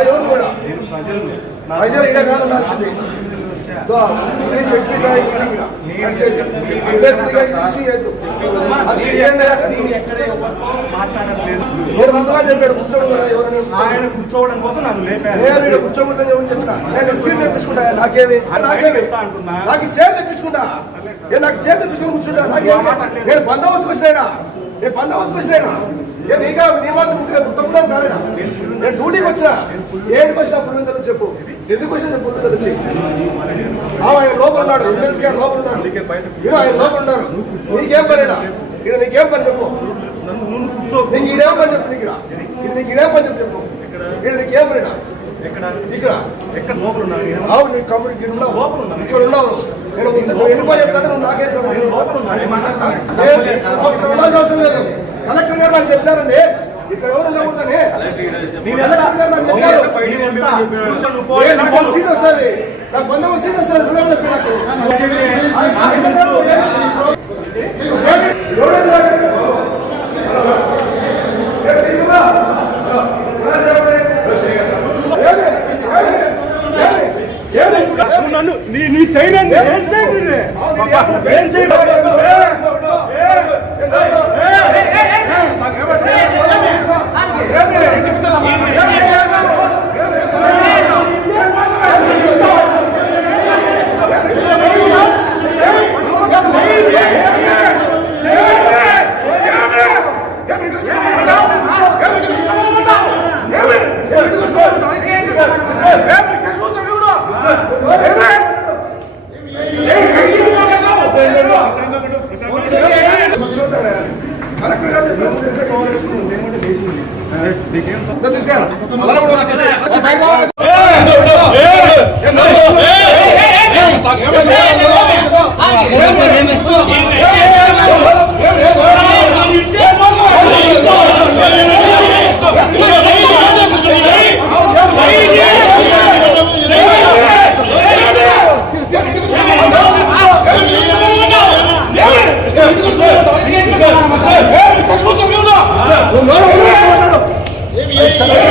ఎవరు కూడా ప్రజలు ఇదే కాదు నచ్చింది చెప్పి నేను ముందుగా చెప్పాడు కూర్చోవడం కోసం నాకు నేను కూర్చోకూడదని ఎవరు చెప్తున్నా నేను సీట్ తెప్పించుకుంటా నాకేమి నాకు చేతి తెప్పించుకుంటా నాకు చేతి తెప్పించుకుని కూర్చుంటా నాకేమి నేను బందోబస్తుకు వచ్చినాయినా నేను బందోబస్తుకు వచ్చినాయినా నేను ఇంకా నీ మాత్రం తప్పుదాం కాలేనా నేను డ్యూటీకి వచ్చినా ఏంటికి వచ్చినా పుణ్యం చెప్పు ఎందుకు వచ్చినా చెప్పు వచ్చి ఆయన లోపల ఉన్నాడు ఎమ్మెల్సీ గారు లోపల ఉన్నాడు ఆయన లోపల ఉన్నారు నీకేం పనినా ఇక్కడ నీకేం పని చెప్పు నీకు ఇదేం పని చెప్పు ఇక్కడ నీకు ఇదేం పని చెప్పు ఇక్కడ నీకేం పనినా ఇక్కడ అవును నీ కమ్యూనిటీ ఇక్కడ ఉన్నావు నేను వెళ్ళిపోయి చెప్తాను నువ్వు నాకేం ఇక్కడ ఉండాల్సిన అవసరం లేదు కలెక్టర్ గారు నాకు చెప్పినారండి ఇక్కడ ఎవరు ఉండకూడదని నాకు సీట్ వస్తుంది నాకు బందోబస్తు సీట్ వస్తుంది నువ్వే చెప్పి నన్ను నీ చైన్ Hey!